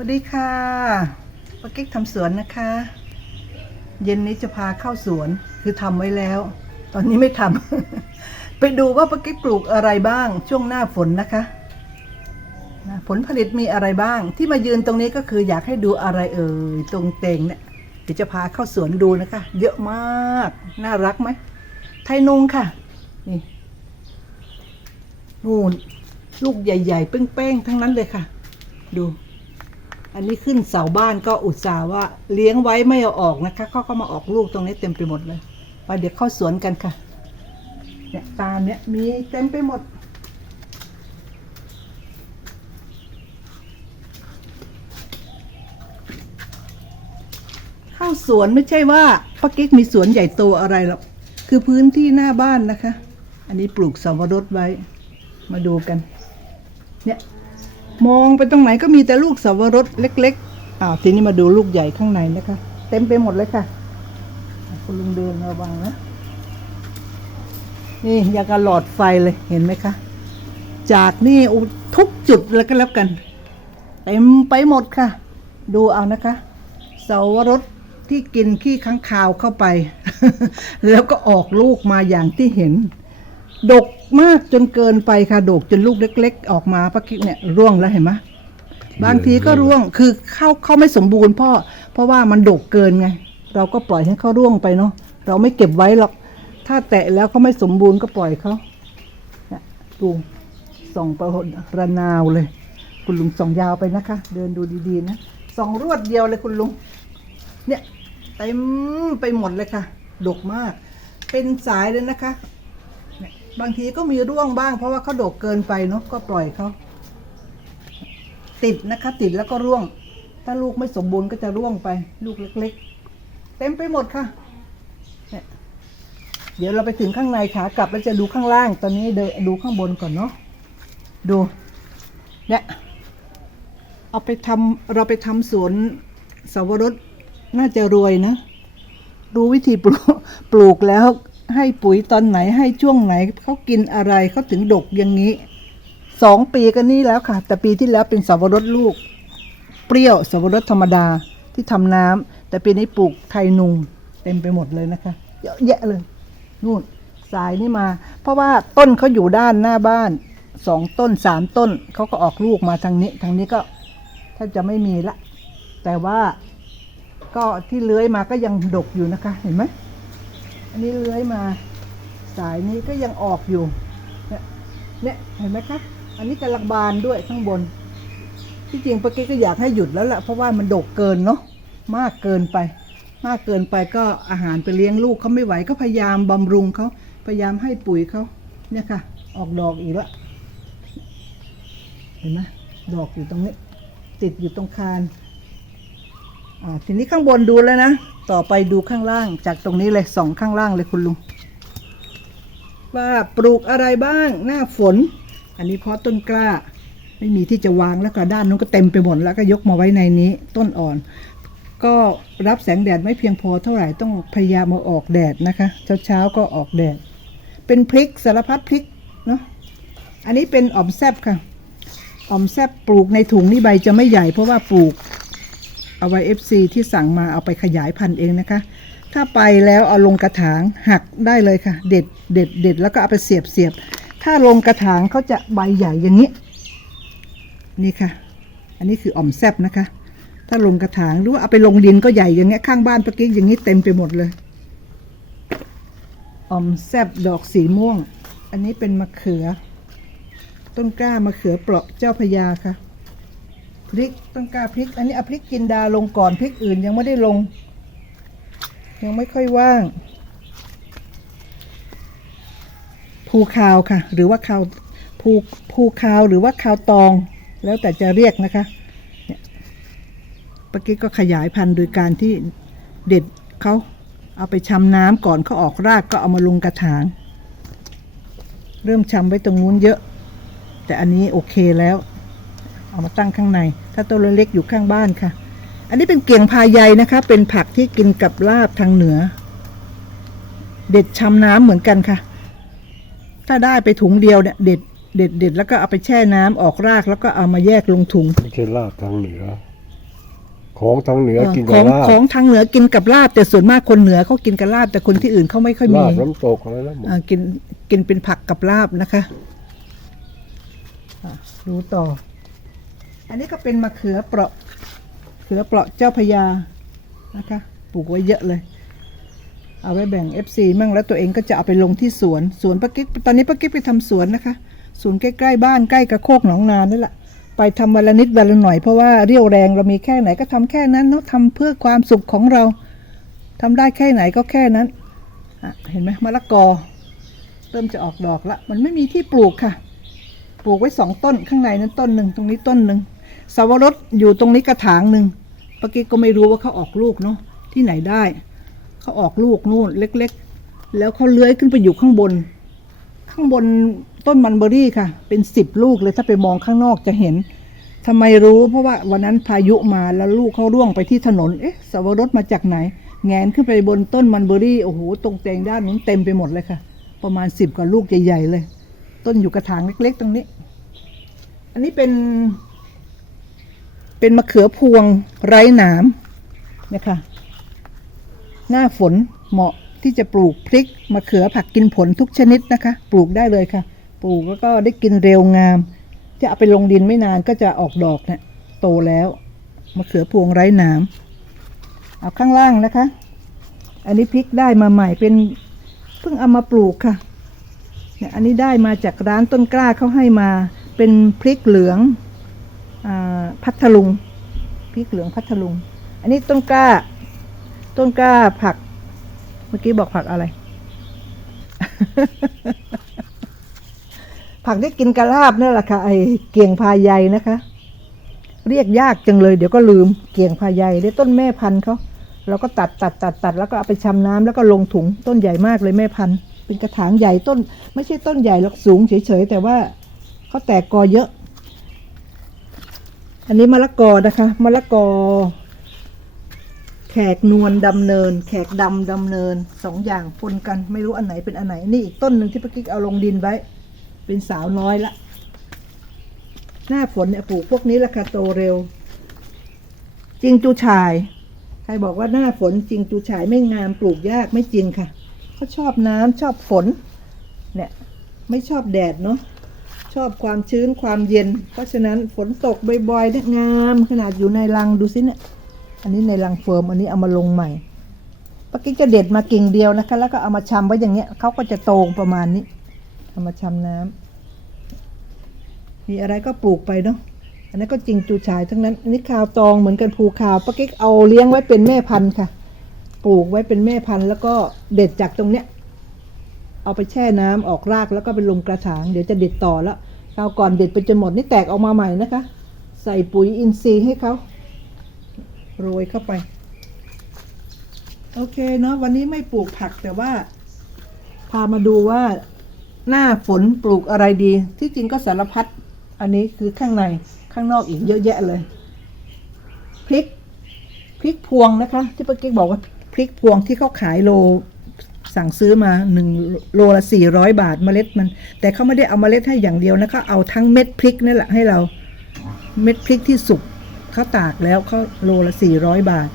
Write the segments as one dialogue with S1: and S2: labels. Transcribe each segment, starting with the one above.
S1: วัสดีค่ะป้ากิ๊กทำสวนนะคะ เย็นนี้จะพาเข้าสวนคือทำไว้แล้ว ตอนนี้ไม่ทำ ไปดูว่าป้ากิ๊กปลูกอะไรบ้างช่วงหน้าฝนนะคะนะผลผลิตมีอะไรบ้าง ที่มายืนตรงนี้ก็คืออยากให้ดูอะไรเอ่ยตรงเตงเนี่ยเดี๋ยวจะพาเข้าสวนดูนะคะ เยอะมาก น่ารักไหม ไทยนงค่ะ นี่นู่นลูกใหญ่ ๆ เป้งๆทั้งนั้นเลยค่ะ ดู อันนี้ขึ้นเสาบ้านก็อุตส่าห์ว่าเลี้ยงไว้ไม่เอาออกนะคะเขาก็มาออกลูกตรงนี้เต็มไปหมดเลยไปเดี๋ยวเข้าสวนกันค่ะเนี่ยตาเนี่ยมีเต็มไปหมด เข้าสวนไม่ใช่ว่าป้ากิ๊กมีสวนใหญ่โตอะไรหรอกคือพื้นที่หน้าบ้านนะคะ อันนี้ปลูกสับปะรดไว้ มาดูกัน เนี่ย มองไปตรงไหนก็มีแต่ลูกสับปะรดเล็กๆอ้าวทีนี้มาดูลูกใหญ่ข้างในนะคะ เต็มไปหมดเลยค่ะ คุณลุงเดินระวังนะนี่อยากับหลอดไฟเลยเห็นไหมคะ จากนี่ทุกจุดแล้วก็แล้วกัน เต็มไปหมดค่ะ ดูเอานะคะเสาวรสที่กินขี้ค้างคาวเข้าไป แล้วก็ออกลูกมาอย่างที่เห็น ดกมากจนเกินไปค่ะดกจนลูกเล็ก ๆ ออกมาพักคิดเนี่ยร่วงแล้วเห็นไหมบางทีก็ร่วงคือเข้าเข้าไม่สมบูรณ์พ่อเพราะว่ามันดกเกินไง เราก็ปล่อยให้เขาร่วงไปเนาะเราไม่เก็บไว้หรอก ถ้าแตะแล้วเขาไม่สมบูรณ์ก็ปล่อยเขาเนี่ยดูส่องประหดระนาวเลย คุณลุงส่องยาวไปนะคะ เดินดูดีๆนะส่องรวดเดียวเลยคุณลุง เนี่ยเต็มไปหมดเลยค่ะ ดกมาก เป็นสายเลยนะคะ บางทีก็มีร่วงบ้าง เพราะว่าเขาโดกเกินไปเนาะก็ปล่อยเขาติดนะคะ ติดแล้วก็ร่วง ถ้าลูกไม่สมบูรณ์ก็จะร่วงไป ลูกเล็ก ๆ เต็มไปหมดค่ะเดี๋ยวเราไปถึงข้างในขากลับแล้วจะดูข้างล่าง ตอนนี้เดินดูข้างบนก่อนเนาะดูเนี่ยเอาไปทำเราไปทำสวนสวรสน่าจะรวยนะ รู้วิธีปลูกปลูกแล้ว ให้ปุ๋ยตอนไหนให้ช่วงไหนเขากินอะไรเขาถึงดกอย่างนี้สองปีก็นี่แล้วค่ะ แต่ปีที่แล้วเป็นสับปะรดลูก เปรี้ยวสับปะรดธรรมดาที่ทำน้ำแต่ปีนี้ปลูกไทยนุงเต็มไปหมดเลยนะคะเยอะแยะเลยนู่นสายนี่มา เพราะว่าต้นเขาอยู่ด้านหน้าบ้านสองต้นสามต้นเขาก็ออกลูกมาทางนี้ ทางนี้ก็ถ้าจะไม่มีละ แต่ว่าก็ที่เลื้อยมาก็ยังดกอยู่นะคะ เห็นไหม อันนี้เลื้อยมา สายนี้ก็ยังออกอยู่ เนี่ยเนี่ยเห็นไหมคะ อันนี้กำลังบานด้วยข้างบน ที่จริงปากี้ก็อยากให้หยุดแล้วแหละเพราะว่ามันดกเกินเนาะมากเกินไป มากเกินไปก็อาหารไปเลี้ยงลูกเขาไม่ไหวก็พยายามบำรุงเขาพยายามให้ปุ๋ยเขาเนี่ยค่ะ ออกดอกอีกแล้วเห็นไหมดอกอยู่ตรงนี้ ติดอยู่ตรงคาน อ่าทีนี้ข้างบนดูแล้วนะ ต่อไปดูข้างล่างจากตรงนี้เลยสองข้างล่างเลยคุณลุงว่าปลูกอะไรบ้างหน้าฝน อันนี้เพราะต้นกล้า ไม่มีที่จะวางแล้วก็ด้านนู้นก็เต็มไปหมดแล้วก็ยกมาไว้ในนี้ต้นอ่อน ก็รับแสงแดดไม่เพียงพอเท่าไหร่ต้องพยายามมาออกแดดนะคะ เช้าๆก็ออกแดด เป็นพริกสารพัดพริกเนาะอันนี้เป็นอ่อมแซบค่ะอ่อมแซบปลูกในถุงนี่ใบจะไม่ใหญ่เพราะว่าปลูก เอาไว้ FC ที่สั่งมาเอาไปขยายพันธุ์เองนะคะ ถ้าไปแล้วเอาลงกระถางหักได้เลยค่ะ เด็ดเด็ดเด็ดแล้วก็เอาไปเสียบเสียบ ถ้าลงกระถางเขาจะใบใหญ่อย่างนี้ นี่ค่ะ อันนี้คืออ่อมแซบนะคะ ถ้าลงกระถางหรือว่าเอาไปลงดินก็ใหญ่อย่างเงี้ยข้างบ้านปะกี้อย่างนี้เต็มไปหมดเลยอ่อมแซบดอกสีม่วง อันนี้เป็นมะเขือ ต้นกล้ามะเขือเปราะเจ้าพยาค่ะ พริกต้นกล้าพริก อันนี้เอาพริกกินดาลงก่อนพริกอื่นยังไม่ได้ลง ยังไม่ค่อยว่าง ภูคาวค่ะ หรือว่าคาวภูภูคาวหรือว่าคาวตอง แล้วแต่จะเรียกนะคะเนี่ยปกี้ก็ขยายพันธุ์โดยการที่เด็ดเขาเอาไปชำน้ำก่อนเขาออกรากก็เอามาลงกระถาง เริ่มชำไว้ตรงนู้นเยอะ แต่อันนี้โอเคแล้ว เอามาตั้งข้างใน ถ้าต้นเล็กๆอยู่ข้างบ้านค่ะ อันนี้เป็นเกียงพาใยนะคะ เป็นผักที่กินกับลาบทางเหนือ เด็ดชำน้ำเหมือนกันค่ะ ถ้าได้ไปถุงเดียวเนี่ยเด็ดเด็ดเด็ดแล้วก็เอาไปแช่น้ำออกรากแล้วก็เอามาแยกลงถุง
S2: ไม่ใช่ลาบทางเหนือ ของทางเหนือกิน
S1: ข
S2: กั
S1: อบง
S2: ลาบ
S1: ของทางเหนือกินกับลาบ แต่ส่วนมากคนเหนือเขากินกับลาบ แต่คนที่อื่นเขาไม่ค่อยมี
S2: ลาบน้ำตกอะไรแล้วหมด
S1: อ่ากินกินเป็นผักกับลาบนะคะอะดูต่อ อันนี้ก็เป็นมะเขือเปราะเขือเปราะเจ้าพระยานะคะปลูกไว้เยอะเลย เอาไว้แบ่ง FC มั่งแล้วตัวเองก็จะเอาไปลงที่สวนสวนป้ากิ๊กตอนนี้ป้ากิ๊กไปทำสวนนะคะสวนใกล้ๆบ้านใกล้กระโคกหนองนานี่แหละไปทำวันละนิดวันละหน่อยเพราะว่าเรี่ยวแรงเรามีแค่ไหนก็ทำแค่นั้นเนาะทำเพื่อความสุขของเราทำได้แค่ไหนก็แค่นั้นอะเห็นไหมมะละกอ เริ่มจะออกดอกละ มันไม่มีที่ปลูกค่ะ ปลูกไว้สองต้นข้างในนั้นต้นหนึ่งตรงนี้ต้นหนึ่ง สวรสอยู่ตรงนี้กระถางหนึ่งปกี้ก็ไม่รู้ว่าเขาออกลูกเนาะที่ไหนได้ เขาออกลูกนู่นเล็กๆ แล้วเขาเลื้อยขึ้นไปอยู่ข้างบน ข้างบนต้นมันเบอรี่ค่ะ เป็นสิบลูกเลยถ้าไปมองข้างนอกจะเห็นทำไมรู้เพราะว่าวันนั้นพายุมาแล้วลูกเขาร่วงไปที่ถนน เอ๊ะสวรสมาจากไหน แงนขึ้นไปบนต้นมันเบอรี่ โอ้โห ตรงแตงด้านนู้นเต็มไปหมดเลยค่ะ ประมาณสิบกว่าลูกใหญ่ๆเลย ต้นอยู่กระถางเล็ก ๆ ตรงนี้ อันนี้เป็น เป็นมะเขือพวงไร้หนามนะคะ หน้าฝนเหมาะที่จะปลูกพริกมะเขือผักกินผลทุกชนิดนะคะ ปลูกได้เลยค่ะ ปลูกแล้วก็ได้กินเร็วงาม จะเอาไปลงดินไม่นานก็จะออกดอกเนะี่ยโตแล้วมะเขือพวงไร้หนามเอาข้างล่างนะคะ อันนี้พริกได้มาใหม่เป็นเพิ่งเอามาปลูกค่ะเนี่ยอันนี้ได้มาจากร้านต้นกล้าเขาให้มาเป็นพริกเหลือง พัทลุงพริกเหลืองพัทลุง อันนี้ต้นกล้า ต้นกล้าผัก เมื่อกี้บอกผักอะไร ผักที่กินกระลาบนี่แหละค่ะไอเกียงพาใยนะคะ เรียกยากจังเลย เดี๋ยวก็ลืมเกียงพาใยได้ต้นแม่พันธุ์เขาเราก็ตัดตัดตัดตัดแล้วก็เอาไปชำน้ำแล้วก็ลงถุงต้นใหญ่มากเลยแม่พันธุ์เป็นกระถางใหญ่ต้น ไม่ใช่ต้นใหญ่หรอกสูงเฉยๆแต่ว่าเขาแตกกอเยอะ อันนี้มะละกอนะคะมะละกอ แขกนวลดำเนิน แขกดำดำเนินสองอย่างปนกันไม่รู้อันไหนเป็นอันไหน นี่อีกต้นหนึ่งที่ป้ากิ๊กเอาลงดินไว้ เป็นสาวน้อยละ หน้าฝนเนี่ยปลูกพวกนี้ราคาโตเร็ว จริงจูชาย ใครบอกว่าหน้าฝนจริงจูชายไม่งามปลูกยากไม่จริงค่ะเขาชอบน้ำชอบฝน เนี่ย ไม่ชอบแดดเนาะ ชอบความชื้นความเย็น เพราะฉะนั้นฝนตกบ่อยๆเนี่ยงามขนาดอยู่ในรังดูสิเนี่ยอันนี้ในรังเฟิร์มอันนี้เอามาลงใหม่ป้ากิ๊กจะเด็ดมากิ่งเดียวนะคะ แล้วก็เอามาชำไว้อย่างเงี้ยเขาก็จะโตประมาณนี้เอามาชำน้ำมีอะไรก็ปลูกไปเนาะอันนั้นก็จริงจูชายทั้งนั้นอันนี้ขาวตองเหมือนกันภูขาวป้ากิ๊กเอาเลี้ยงไว้เป็นแม่พันธุ์ค่ะ ปลูกไว้เป็นแม่พันธุ์แล้วก็เด็ดจากตรงเนี้ย เอาไปแช่น้ำออกรากแล้วก็ไปลงกระถาง เดี๋ยวจะเด็ดต่อแล้วคราวก่อนเด็ดไปจนหมดนี่แตกออกมาใหม่นะคะ ใส่ปุ๋ยอินทรีย์ให้เขาโรยเข้าไป โอเคเนาะวันนี้ไม่ปลูกผักแต่ว่า พามาดูว่าหน้าฝนปลูกอะไรดี ที่จริงก็สารพัดอันนี้คือข้างในข้างนอกอีกเยอะแยะเลยพริกพริกพวงนะคะ ที่ป้ากิ๊กบอกว่าพริกพวงที่เขาขายโล สั่งซื้อมาหนึ่งโลละสี่ร้อยบาทเมล็ดมัน แต่เขาไม่ได้เอาเมล็ดให้อย่างเดียวนะคะเอาทั้งเม็ดพริกนั่นแหละให้เราเม็ดพริกที่สุกเขาตากแล้วเขาโลละสี่ร้อยบาท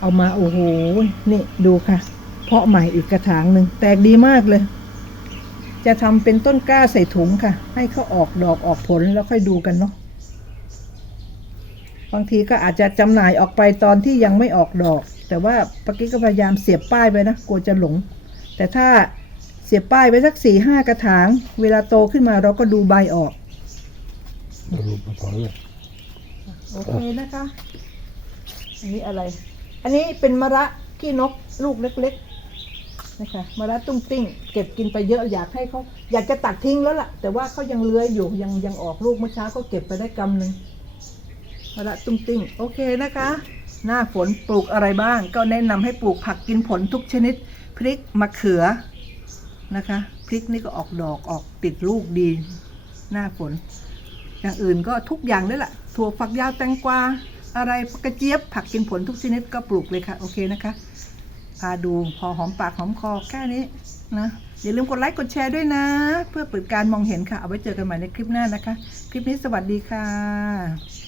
S1: เอามาโอ้โหนี่ดูค่ะ เพาะใหม่อีกกระถางหนึ่งแตกดีมากเลย จะทำเป็นต้นกล้าใส่ถุงค่ะ ให้เขาออกดอกออกผลแล้วค่อยดูกันเนาะบางทีก็อาจจะจำหน่ายออกไปตอนที่ยังไม่ออกดอก แต่ว่าปกี้ก็พยายามเสียบป้ายไปนะกลัวจะหลง แต่ถ้าเสียบป้ายไว้สักสี่ห้ากระถาง เวลาโตขึ้นมาเราก็ดูใบออก
S2: รูปถอนเลย
S1: โอเคนะคะ อันนี้อะไร อันนี้เป็นมะระขี้นกลูกเล็กๆนะคะมะระตุ้งติ้ง เก็บกินไปเยอะอยากให้เขาอยากจะตัดทิ้งแล้วล่ะ แต่ว่าเขายังเลื้อยอยู่ยังยังออกลูกเมื่อเช้าเขาเก็บไปได้กำหนึ่งมะระตุ้งติ้ง โอเคนะคะ หน้าฝนปลูกอะไรบ้าง ก็แนะนำให้ปลูกผักกินผลทุกชนิด พริกมะเขือนะคะ พริกนี่ก็ออกดอกออกติดลูกดี หน้าฝน อย่างอื่นก็ทุกอย่างเลยล่ะถั่วฝักยาวแตงกวาอะไรกระเจี๊ยบผักกินผลทุกชนิดก็ปลูกเลยค่ะ โอเคนะคะพาดูพอหอมปากหอมคอแค่นี้นะอย่าลืมกดไลค์กดแชร์ด้วยนะ เพื่อเปิดการมองเห็นค่ะ เอาไว้เจอกันใหม่ในคลิปหน้านะคะ คลิปนี้สวัสดีค่ะ